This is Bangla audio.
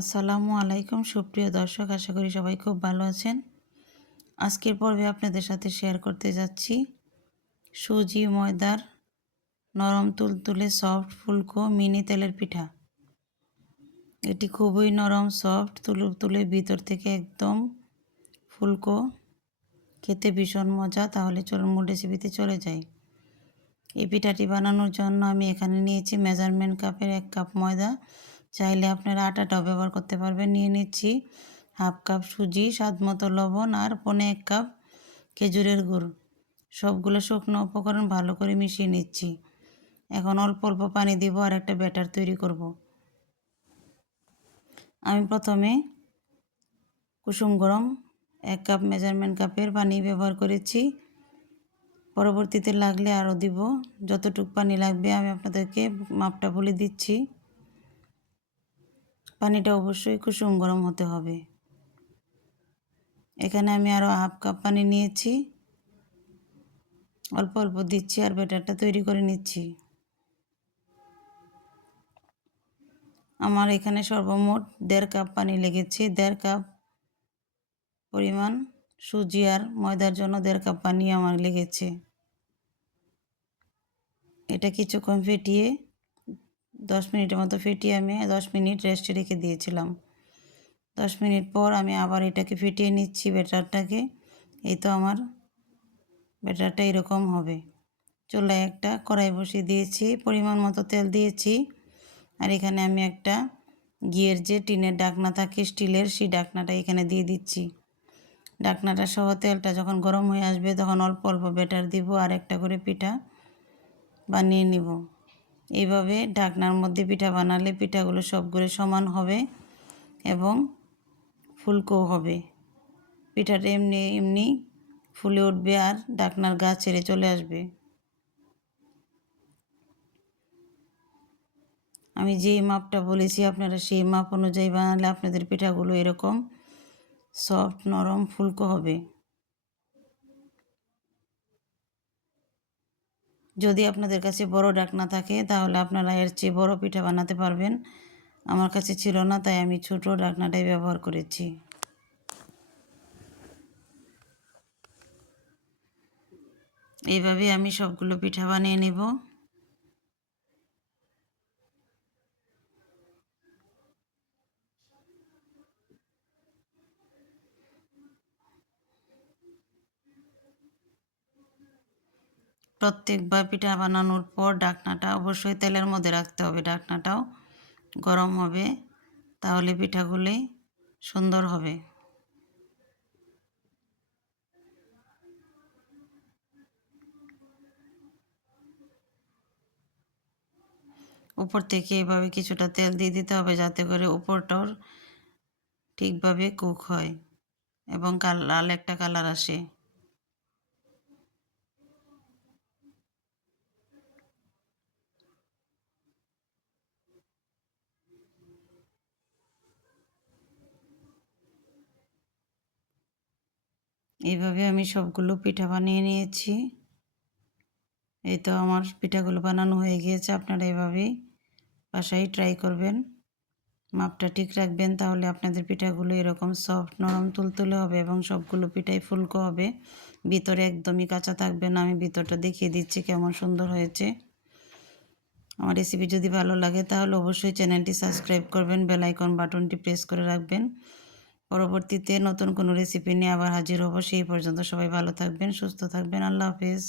আসসালামু আলাইকুম সুপ্রিয় দর্শক, আশা করি সবাই খুব ভালো আছেন। আজকের পর্বে আপনাদের সাথে শেয়ার করতে যাচ্ছি সুজি ময়দার নরম তুলতুলে সফট ফুলকো মিনি তেলের পিঠা। এটি খুবই নরম, সফট, তুলে ভিতর থেকে একদম ফুলকো, খেতে ভীষণ মজা। তাহলে চলুন মূল রেসিপিতে চলে যাই। এই পিঠাটি বানানোর জন্য আমি এখানে নিয়েছি মেজারমেন্ট কাপের 1 কাপ ময়দা। চাইলে আপনারা আটাটাও ব্যবহার করতে পারবেন। নিয়ে নিচ্ছি হাফ কাপ সুজি, স্বাদমতো লবণ আর 1.5 কাপ খেজুরের গুড়। সবগুলো শুকনো উপকরণ ভালো করে মিশিয়ে নিচ্ছি। এখন অল্প অল্প পানি দিব আর একটা ব্যাটার তৈরি করব। আমি প্রথমে কুসুম গরম 1 কাপ মেজারমেন্ট কাপের পানি ব্যবহার করেছি। পরবর্তীতে লাগলে আরও দিব। যতটুকু পানি লাগবে আমি আপনাদেরকে মাপটা বলে দিচ্ছি। পানিটা অবশ্যই কুসুম গরম হতে হবে। এখানে আমি আরও হাফ কাপ পানি নিয়েছি, অল্প অল্প দিচ্ছি আর ব্যাটারটা তৈরি করে নিচ্ছি। আমার এখানে সর্বমোট 1.5 কাপ পানি লেগেছে। 1.5 কাপ পরিমাণ সুজি আর ময়দার জন্য 1.5 কাপ পানি আমার লেগেছে। এটা কিছুক্ষণ ফেটিয়ে 10 মিনিটের মতো ফেটিয়ে আমি 10 মিনিট রেস্টে রেখে দিয়েছিলাম। 10 মিনিট পর আমি আবার এটাকে ফেটিয়ে নিচ্ছি ব্যাটারটাকে। এই তো আমার ব্যাটারটা এরকম হবে। চুলায় একটা কড়াই বসিয়ে দিয়েছি, পরিমাণ মতো তেল দিয়েছি। আর এখানে আমি একটা ঘিয়ের যে টিনের ঢাকনা থাকে স্টিলের, সেই ঢাকনাটা এখানে দিয়ে দিচ্ছি। ঢাকনাটা সহ তেলটা যখন গরম হয়ে আসবে তখন অল্প অল্প ব্যাটার দিব আর একটা করে পিঠা বানিয়ে নিব। এইভাবে ঢাকনার মধ্যে পিঠা বানালে পিঠাগুলো সবগুলো সমান হবে এবং ফুলকো হবে। পিঠাটা এমনি এমনি ফুলে উঠবে আর ঢাকনার গা ছেড়ে চলে আসবে। আমি যেই মাপটা বলেছি আপনারা সেই মাপ অনুযায়ী বানালে আপনাদের পিঠাগুলো এরকম সফট, নরম, ফুলকো হবে। যদি আপনাদের কাছে বড় ঢাকনা থাকে তাহলে আপনারা এর চেয়ে বড় পিঠা বানাতে পারবেন। আমার কাছে ছিল না, তাই আমি ছোট ঢাকনাটাই ব্যবহার করেছি। এইভাবে আমি সবগুলো পিঠা বানিয়ে নেব। প্রত্যেকবার পিঠা বানানোর পর ঢাকনাটা অবশ্যই তেলের মধ্যে রাখতে হবে। ঢাকনাটাও গরম হবে, তাহলে পিঠাগুলি সুন্দর হবে। উপর থেকে এভাবে কিছুটা তেল দিয়ে দিতে হবে যাতে করে উপরটাও ঠিকভাবে কুক হয় এবং লাল একটা কালার আসে। এইভাবে আমি সবগুলো পিঠা বানিয়ে নিয়েছি। এই তো আমার পিঠাগুলো বানানো হয়ে গিয়েছে। আপনারা এভাবেই বাসায় ট্রাই করবেন, মাপটা ঠিক রাখবেন, তাহলে আপনাদের পিঠাগুলো এরকম সফট, নরম, তুলতুলে হবে এবং সবগুলো পিঠাই ফুলকো হবে। ভিতরে একদমই কাঁচা থাকবে না। আমি ভিতরটা দেখিয়ে দিচ্ছি কেমন সুন্দর হয়েছে। আমার রেসিপি যদি ভালো লাগে তাহলে অবশ্যই চ্যানেলটি সাবস্ক্রাইব করবেন, বেল আইকন বাটনটি প্রেস করে রাখবেন। পরবর্তীতে নতুন কোনো রেসিপি নিয়ে আবার হাজির হব। সেই পর্যন্ত সবাই ভালো থাকবেন, সুস্থ থাকবেন। আল্লাহ হাফেজ।